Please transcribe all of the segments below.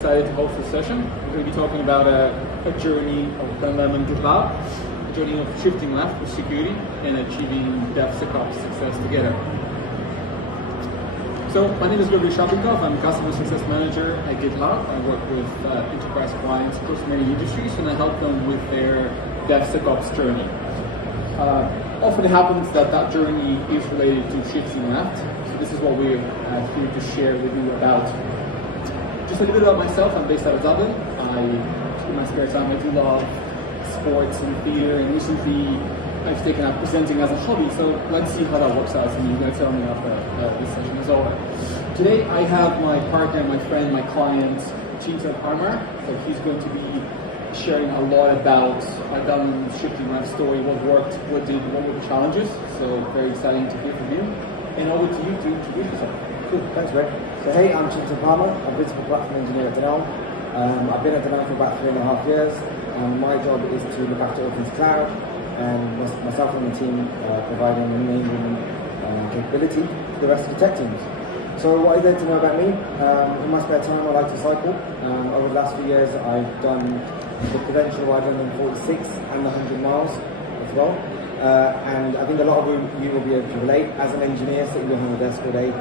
Excited to host this session. We're going to be talking about a journey of Dunelm and GitLab, a journey of shifting left with security and achieving DevSecOps success together. So my name is Gabriel Shapinkov. I'm a customer success manager at GitLab. I work with enterprise clients across many industries, and I help them with their DevSecOps journey. Often it happens that journey is related to shifting left. So this is what we're here to share with you about. Just a little bit about myself. I'm based out of Dublin. In my spare time, I do love sports and theater, and recently I've taken up presenting as a hobby. So let's see how that works out. And you're going to tell me after this session is over. Today I have my partner, my friend, my client, Chintan Parmar. So he's going to be sharing a lot about Dunelm's shifting left story, what worked, what were the challenges. So very exciting to hear from you. And over to you to introduce yourself. Cool, thanks, Rick. So hey, I'm Chintan Parmar. I'm principal platform engineer at Dunelm. I've been at Dunelm for about 3.5 years. My job is to look after Open's cloud, and myself and the team providing enablement capability to the rest of the tech teams. So what is there to know about me? In my spare time, I like to cycle. Over the last few years, I've done the Prudential ride on 46 and the 100 miles as well. And I think a lot of you will be able to relate. As an engineer sitting behind the desk all day,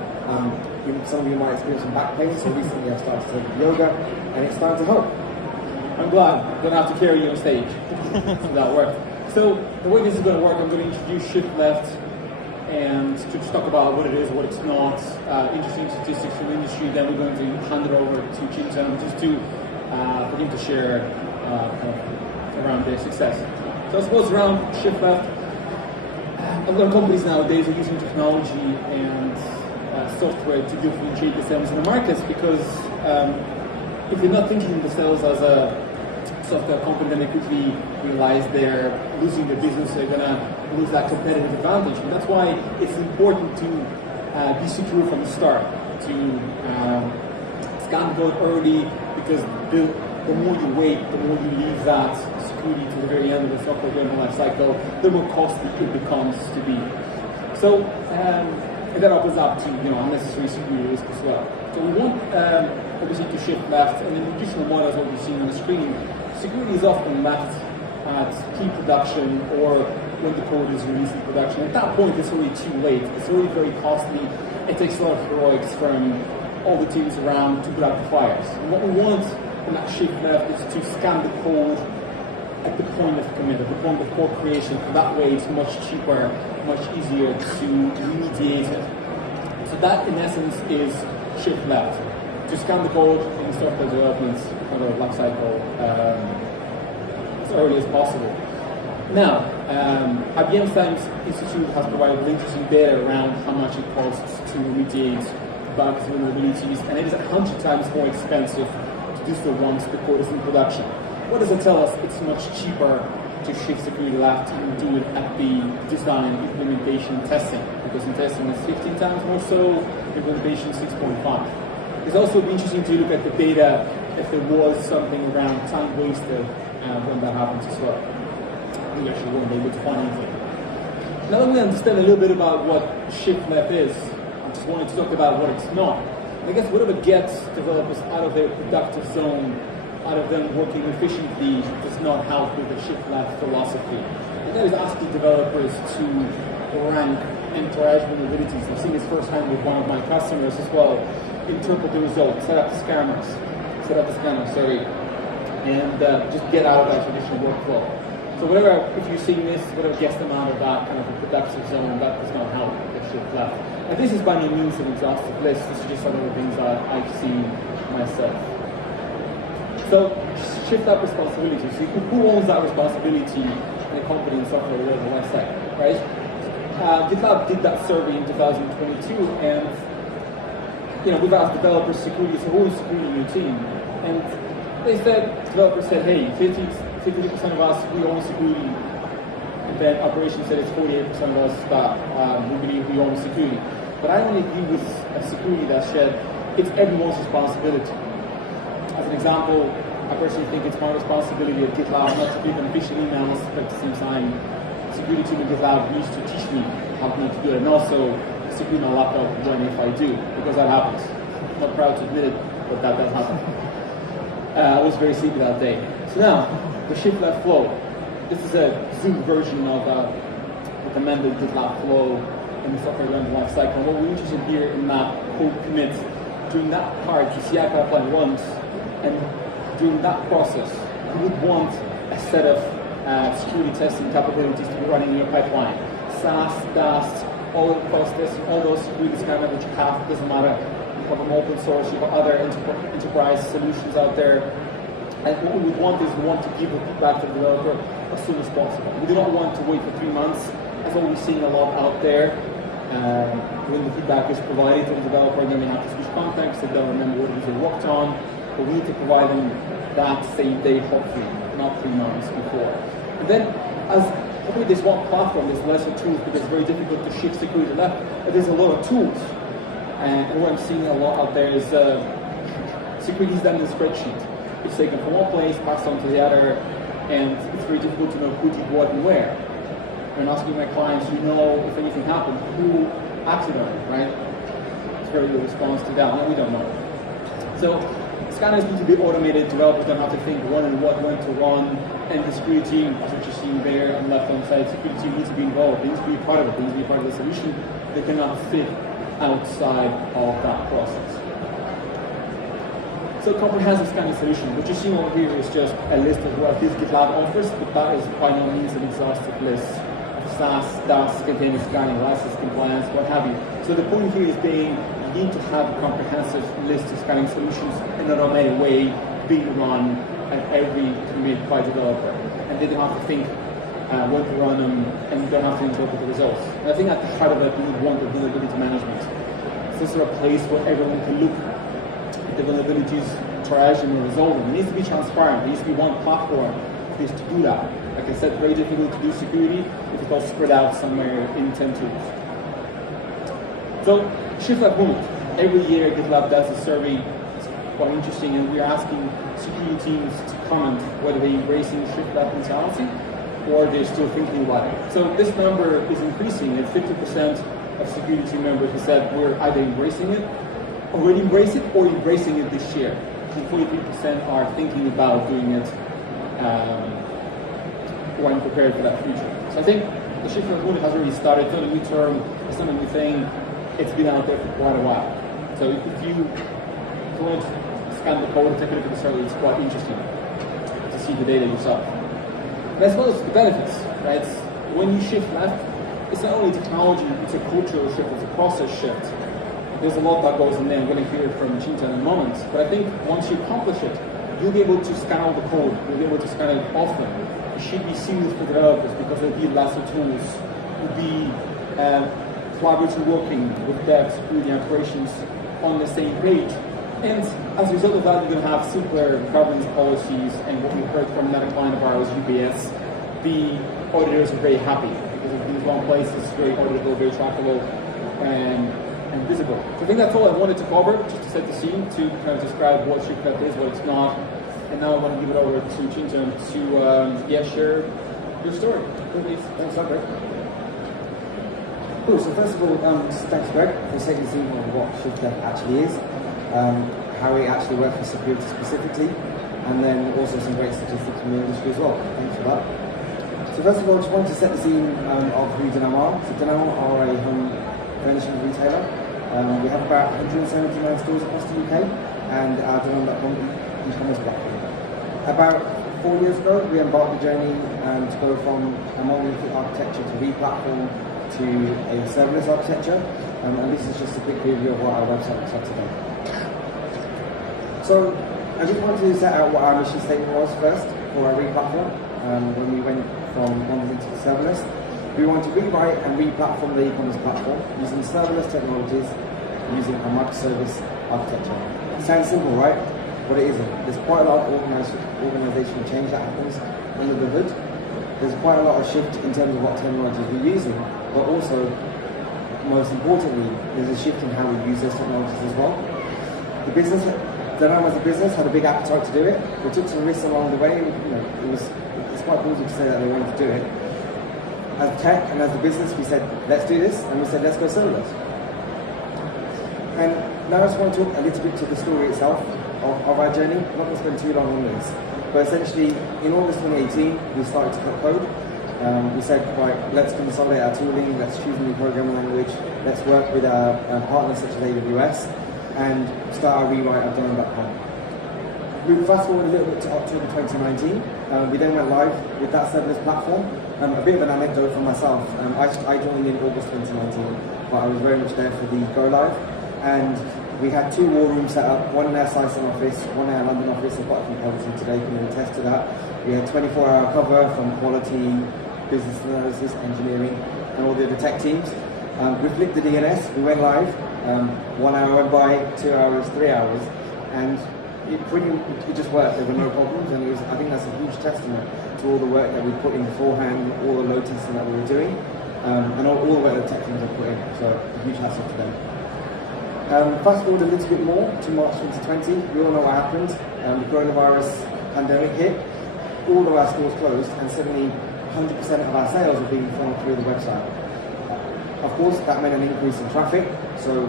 some of you might experience some back pain, so recently I've started to take yoga, and it's starting to help. I'm glad I don't have to carry you on stage. So that worked. So the way this is going to work, I'm going to introduce shift left and to just talk about what it is, what it's not, interesting statistics from the industry. Then we're going to hand it over to Chintan just for him to share kind of around their success. So I suppose around shift left, a lot of companies nowadays are using technology and software to differentiate themselves in the markets, because if they're not thinking of themselves as a software company, then they quickly realize they're losing their business, they're going to lose that competitive advantage. And that's why it's important to be secure from the start, to scan code early, because the more you wait, the more you leave that security to the very end of the software development life cycle, the more costly it becomes to be. So and that opens up to unnecessary security risk as well. So we want obviously to shift left, and in additional models what we've seen on the screen, security is often left at pre-production or when the code is released in production. At that point, it's already too late. It's already very costly. It takes a lot of heroics from all the teams around to put out the fires. And what we want in that shift left is to scan the code at the point of commit, at the point of code creation. And that way, it's much cheaper, much easier to remediate it. So that, in essence, is shift left. To scan the code in software development kind of life cycle as early as possible. Now, IBM Science Institute has provided interesting data around how much it costs to remediate bugs and vulnerabilities, and it is 100 times more expensive to do so once the code is in production. What does it tell us? It's much cheaper to shift security left and do it at the design, implementation, testing, because in testing it's 15 times more so, implementation 6.5. It's also interesting to look at the data if there was something around time wasted when that happens as well. We actually weren't able to find anything. Now that we understand a little bit about what shift left is, I just wanted to talk about what it's not. And I guess whatever gets developers out of their productive zone, out of them working efficiently, does not help with the shift left philosophy. And that is asking developers to rank and triage vulnerabilities. I've seen this firsthand with one of my customers as well. Interpret the results, set up the scanner, and just get out of that traditional workflow. So whatever, if you're seeing this, whatever gets them out of that kind of a productive zone, that does not help with shift left. And this is by no means an exhaustive list. This is just some of the things that I've seen myself. So shift up responsibility. So who owns that responsibility in a company and software development life cycle, right? GitLab did that survey in 2022, and we've asked developers security, so who is security in your team? And developers said, hey, 50% of us, we own security. And then operations said it's 48% of us that we believe we own security. But I only agree with a security that said it's everyone's responsibility. As an example, I personally think it's my responsibility at GitLab not to give them phishing emails, but at the same time, the security team at GitLab needs to teach me how to do it, and also secure my laptop when if I do, because that happens. I'm not proud to admit it, but that does happen. I was very sleepy that day. So now, the shift left flow. This is a zoomed version of recommended GitLab flow in the software development life cycle. What we're interested here in that code commit, during that part, the CI pipeline runs, and during that process, you would want a set of security testing capabilities to be running in your pipeline. SaaS, DAST, all of the process, all those security scanner that you have, doesn't matter. You have them open source, you have other enterprise solutions out there. And what we would want is we want to give the feedback to the developer as soon as possible. We do not want to wait for 3 months. That's what we're seeing a lot out there. When the feedback is provided to the developer, then they have to switch context, they don't remember what it is they worked on. But we need to provide them that same day, hopefully, not 3 months before. And then, as hopefully there's one platform, there's lesser tools because it's very difficult to shift security left, but there's a lot of tools. And what I'm seeing a lot out there is security is done in a spreadsheet. It's taken from one place, passed on to the other, and it's very difficult to know who did what and where. When asking my clients, you know, if anything happened, who acted on it, right? It's very good response to that. No, we don't know. So scanners need to be automated. Developers don't have to think when and what when to run. And the security team, as what you're seeing there on the left-hand side, security team needs to be involved. They need to be a part of it. They need to be a part of the solution. They cannot fit outside of that process. So comprehensive scanning solution. What you're seeing over here is just a list of what this GitLab offers, but that is by no means an exhaustive list. SaaS, DAS, container scanning, license compliance, what have you. So the point here is being, you need to have a comprehensive list of scanning solutions in an automated way being run at every commit by developer. And they don't have to think when to run them, and you don't have to interpret the results. And I think at the heart of it, we would want the vulnerability management. So this is a place where everyone can look at the vulnerabilities, triage them, and resolve them. It needs to be transparent. There needs to be one platform for this to do that. Like I said, very difficult to do security if it's all spread out somewhere in 10 tools. So, shift left movement. Every year, GitLab does a survey. It's quite interesting, and we're asking security teams to comment whether they're embracing shift left mentality or they're still thinking about it. So this number is increasing, and 50% of security team members have said we're either embracing it, already embrace it, or embracing it this year. And 43% are thinking about doing it when prepared for that future. So I think the shift left movement has already started. It's not a new term, it's not a new thing. It's been out there for quite a while. So if you want to scan the code and take a look at the survey, it's quite interesting to see the data yourself. But as well as the benefits, right? When you shift left, it's not only technology, it's a cultural shift, it's a process shift. There's a lot that goes in there. I'm going to hear from Cinta in a moment. But I think once you accomplish it, you'll be able to scan all the code. You'll be able to scan it often. It should be seamless for developers because there'll be lesser tools. You'll be collaboratively working with dev, security, and operations on the same page. And as a result of that, you're going to have simpler governance policies. And what we heard from another client of ours, UBS, the auditors are very happy because if it's one place, it's very auditable, very trackable, and visible. So I think that's all I wanted to cover, just to set the scene, to kind of describe what ShiftLeft is, what it's not. And now I want to give it over to Cinta to share your story. Please. Thanks, Greg. Cool. So first of all, thanks, Greg, for setting the scene on what ShiftLeft actually is, how it actually works for security specifically, and then also some great statistics from the industry as well. Thanks for that. So first of all, I just wanted to set the scene of who Dunelm are. So Dunelm are a home furnishing retailer. We have about 179 stores across the UK, and our Dunelm.com e-commerce platform. About 4 years ago, we embarked the journey to go from a monolithic architecture to re-platform to a serverless architecture, and this is just a quick preview of what our website looks like today. So I just wanted to set out what our mission statement was first for our re-platform. When we went from monolithic to serverless, we want to rewrite and re-platform the e-commerce platform using serverless technologies, using a microservice architecture. It sounds simple, right? But it isn't. There's quite a lot of organizational change that happens under the hood. There's quite a lot of shift in terms of what technologies we're using, but also, most importantly, there's a shift in how we use those technologies as well. The business, Dunelm as a business, had a big appetite to do it. We took some risks along the way. It's quite ballsy to say that they wanted to do it. As tech and as a business, we said, let's do this, and we said, let's go serverless. And now I just want to talk a little bit to the story itself. of our journey. I'm not going to spend too long on this, but essentially in August 2018 we started to cut code. We said, right, let's consolidate our tooling, let's choose a new programming language, let's work with our partners such as AWS, and start our rewrite of Dunelm.com. We fast forward a little bit to October 2019. We then went live with that serverless platform. A bit of an anecdote from myself. I joined in August 2019, but I was very much there for the go live. And we had 2 war rooms set up, one in our Sison office, one in our London office. I've got a few policy today, can attest to that. We had 24-hour cover from quality, business analysis, engineering, and all the other tech teams. We flipped the DNS, we went live. 1 hour went by, 2 hours, 3 hours, and it just worked. There were no problems, and I think that's a huge testament to all the work that we put in beforehand, all the load testing that we were doing, and all the work that tech teams have put in. So a huge hassle to them. Fast forward a little bit more to March 2020. We all know what happened. The coronavirus pandemic hit. All of our stores closed, and suddenly 100% of our sales were being funneled through the website. Of course, that meant an increase in traffic. So,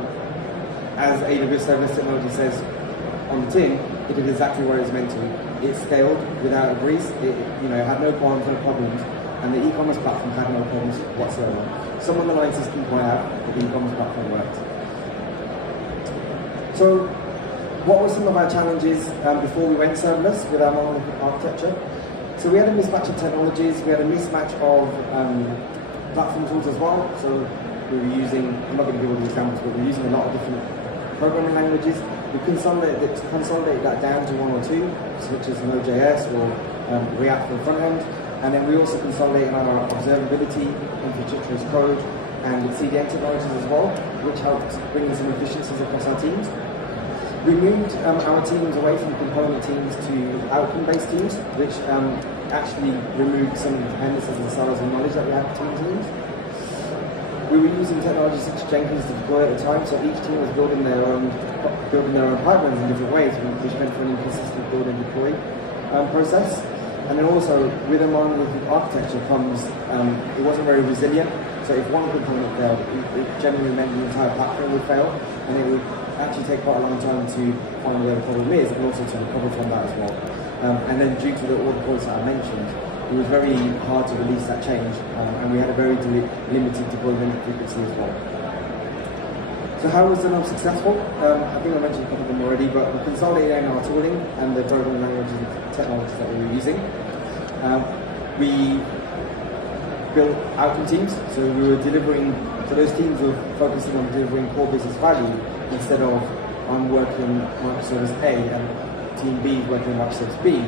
as AWS Serverless Technology says on the tin, it did exactly what it was meant to. It scaled without a grease. It had no qualms, no problems, and the e-commerce platform had no problems whatsoever. Some underlying systems might have, but the e-commerce platform worked. So, what were some of our challenges before we went serverless with our monolithic architecture? So we had a mismatch of technologies, we had a mismatch of platform tools as well. So we were using, I'm not going to give all the examples, but we were using a lot of different programming languages. We consolidated that down to 1 or 2, such as Node.js or React for the front end. And then we also consolidated our observability, infrastructure as code, and CDN technologies as well, which helped bring in some efficiencies across our teams. We moved our teams away from component teams to outcome-based teams, which actually removed some of the dependencies and silos of knowledge that we had between teams. We were using technologies such as Jenkins to deploy at the time, so each team was building their own pipelines in different ways, which meant for an inconsistent build and deploy process. And then also, with a monolithic architecture comes, it wasn't very resilient. So if one component failed, it generally meant the entire platform would fail, and it would actually take quite a long time to find where the problem is, and also to recover from that as well. And then due to all the points that I mentioned, it was very hard to release that change, and we had a very limited deployment frequency as well. So how was Dunelm successful? I think I mentioned a couple of them already, but we consolidated our tooling and the programming languages and technologies that we were using. We built outcome teams, so we were delivering, so those teams were focusing on delivering core business value instead of I'm working microservice A and team B is working microservice B.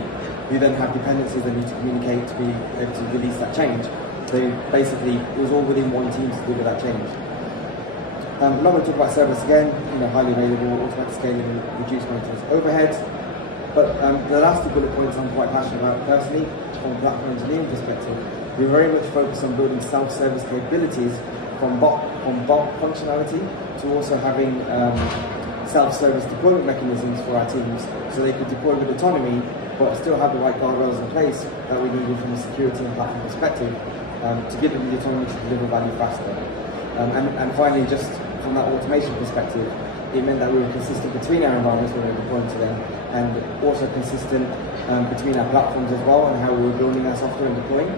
You then have dependencies that need to communicate to be able to release that change. So basically, it was all within one team to deliver that change. I'm not going to talk about serverless again, highly available, automatic scaling, reduced maintenance overheads. But the last 2 bullet points I'm quite passionate about personally, from a platform engineering perspective. We're very much focused on building self-service capabilities from bot functionality to also having self-service deployment mechanisms for our teams, so they could deploy with autonomy, but still have the right guardrails in place that we needed from a security and platform perspective to give them the autonomy to deliver value faster. And finally, just from that automation perspective, it meant that we were consistent between our environments when we were deploying to them, and also consistent between our platforms as well, and how we were building our software and deploying.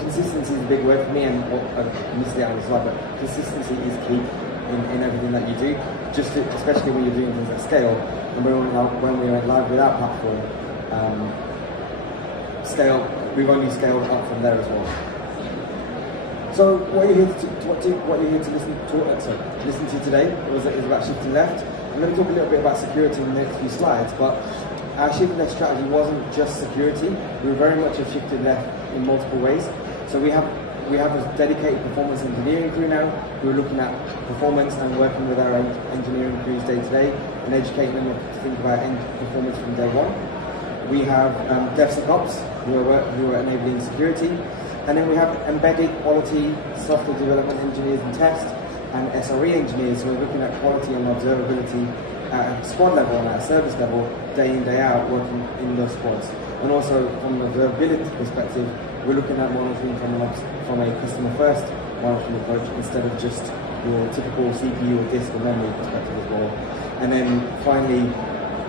Consistency is a big word for me, and I missed it out of the slide, but consistency is key in everything that you do, especially when you're doing things at scale. And when we went live with our platform, we've only scaled up from there as well. So what you're here to listen to today is about shifting left. I'm going to talk a little bit about security in the next few slides, but our shifting left strategy wasn't just security. We very much have shifted left in multiple ways. So we have a dedicated performance engineering crew now. We're looking at performance and working with our engineering crews day to day and educating them to think about performance from day one. We have DevSecOps who are enabling security. And then we have embedded quality software development engineers and test, and SRE engineers who are looking at quality and observability at a squad level and at a service level, day in, day out, working in those squads. And also from an observability perspective, we're looking at monitoring from a customer-first monitoring approach instead of just your typical CPU or disk or memory perspective as well. And then finally,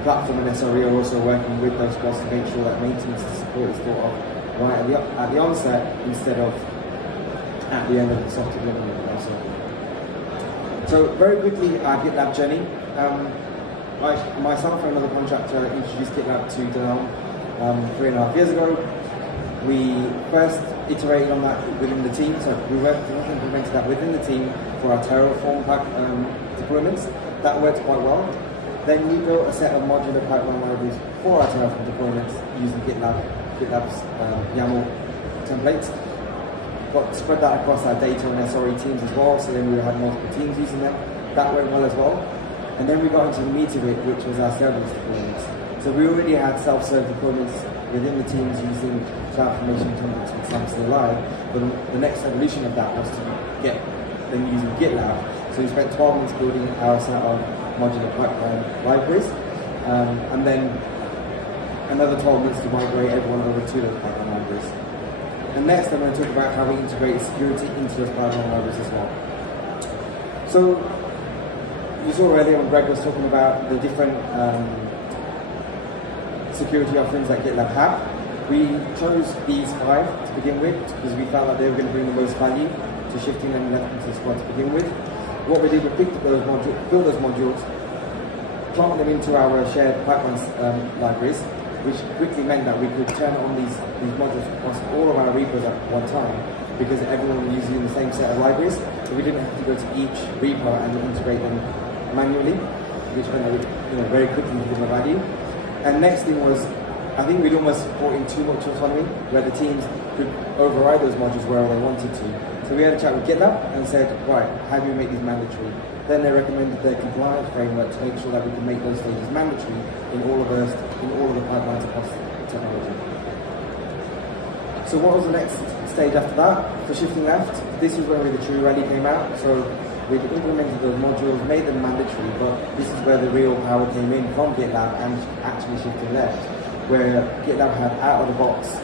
platform and SRE are also working with those squads to make sure that maintenance and support is thought of right at the onset instead of at the end of the software development process. So very quickly, our GitLab journey. Myself and another contractor introduced GitLab to Dunelm 3.5 years ago. We first iterated on that within the team, so we implemented that within the team for our Terraform deployments. That worked quite well. Then we built a set of modular pipeline libraries for our Terraform deployments using GitLab's YAML templates. Spread that across our data and SRE teams as well, so then we had multiple teams using them. That went well as well. And then we got into the meat of it, which was our serverless deployments. So we already had self-serve deployments within the teams using CloudFormation templates with Samsung Live, but the next evolution of that was to get them using GitLab. So we spent 12 months building our set of modular pipeline libraries, and then another 12 months to migrate everyone over to those pipeline libraries. And next I'm going to talk about how we integrate security into those pipeline libraries as well. So you saw earlier when Greg was talking about the different security offerings that GitLab have. We chose these 5 to begin with because we felt like they were going to bring the most value to shifting them left into the squad to begin with. What we did, we picked up those modules, built those modules, plant them into our shared pipelines libraries, which quickly meant that we could turn on these modules across all of our repos at one time because everyone was using the same set of libraries, so we didn't have to go to each repo and integrate them manually, which meant that we very quickly give them a value. And next thing was, I think we'd almost brought in too much autonomy, where the teams could override those modules wherever they wanted to. So we had a chat with GitLab and said, right, how do we make these mandatory? Then they recommended their compliance framework to make sure that we can make those stages mandatory in all of the pipelines across technology. So what was the next stage after that? For shifting left, this is where the true rally came out. So we've implemented those modules, made them mandatory, but this is where the real power came in from GitLab and actually shifting left, where GitLab had out-of-the-box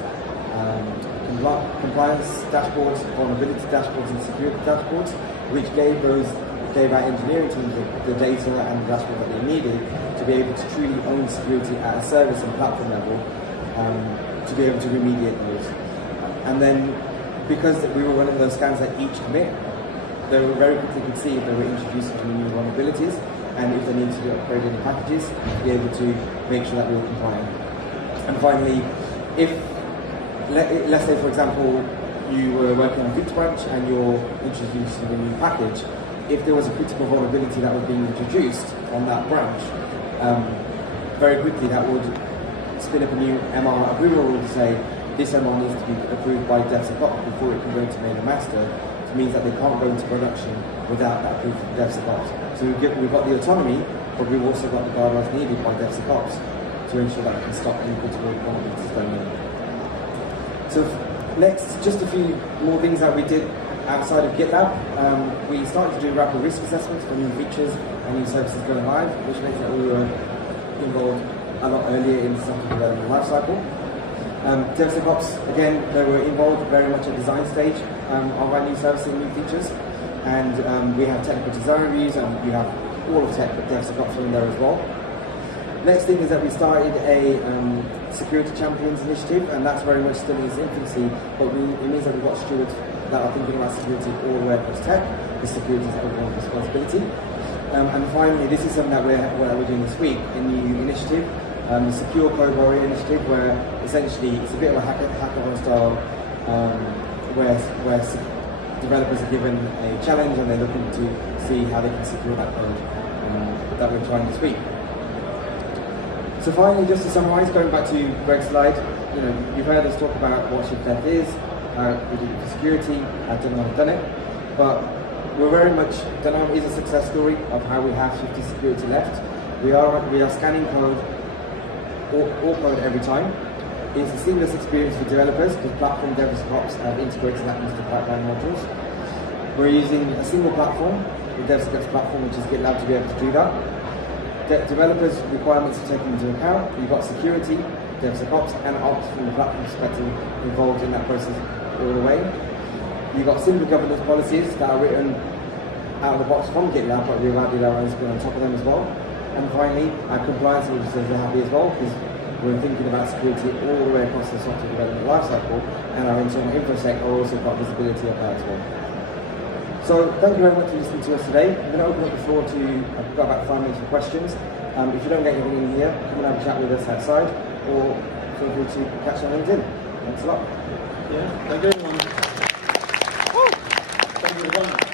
compliance dashboards, vulnerability dashboards, and security dashboards, which gave our engineering teams the data and the dashboard that they needed to be able to truly own security at a service and platform level, to be able to remediate those. And then, because we were running those scans at each commit, they were very quickly could see if they were introducing any new vulnerabilities and if they needed to upgrade any packages to be able to make sure that we were compliant. And finally, if, let's say for example, you were working on Git branch and you're introducing a new package, if there was a critical vulnerability that was being introduced on that branch, very quickly that would spin up a new MR approval rule to say this MR needs to be approved by DevSecOps before it can go into main and master. It means that they can't go into production without that proof of DevSecOps. So we've got the autonomy, but we've also got the guardrails needed by DevSecOps to ensure that we can stop any critical vulnerabilities going in. So next, just a few more things that we did outside of GitLab. We started to do rapid risk assessments for new features and new services going live, which meant that we were involved a lot earlier in the software development lifecycle. DevSecOps, again, they were involved very much at design stage of our new services and new features. And we have technical design reviews, and we have all of DevSecOps in there as well. Next thing is that we started a security champions initiative, and that's very much still in its infancy, but it means that we've got stewards that are thinking about security all the way across tech, because security is everyone's responsibility. And finally, this is something that we're doing this week, a new initiative, the Secure Code Warrior initiative, where essentially it's a bit of a hackathon style, where developers are given a challenge and they're looking to see how they can secure that code that we're trying this week. So finally, just to summarize, going back to Greg's slide, you've heard us talk about what shift left is, we did it for security, Dunelm have done it, but we're very much, Dunelm is a success story of how we have shifted security left. We are scanning code, all code every time. It's a seamless experience for developers because platform DevSecOps have integrated that into the pipeline modules. We're using a single platform, the DevSecOps platform, which is GitLab, to be able to do that. Developers' requirements are taken into account. You've got security, DevSecOps, and ops from the platform perspective involved in that process all the way. You've got simple governance policies that are written out of the box from GitLab, but we've added our own spin on top of them as well. And finally, our compliance officers are happy as well because we're thinking about security all the way across the software development lifecycle, and our internal infosec are also got visibility of that as well. So thank you very much for listening to us today. I'm going to open up the floor to, I've got about 5 minutes for questions. If you don't get anything in here, come and have a chat with us outside, or feel free to catch on LinkedIn. Thanks a lot. Yeah, thank you everyone. Thank you everyone.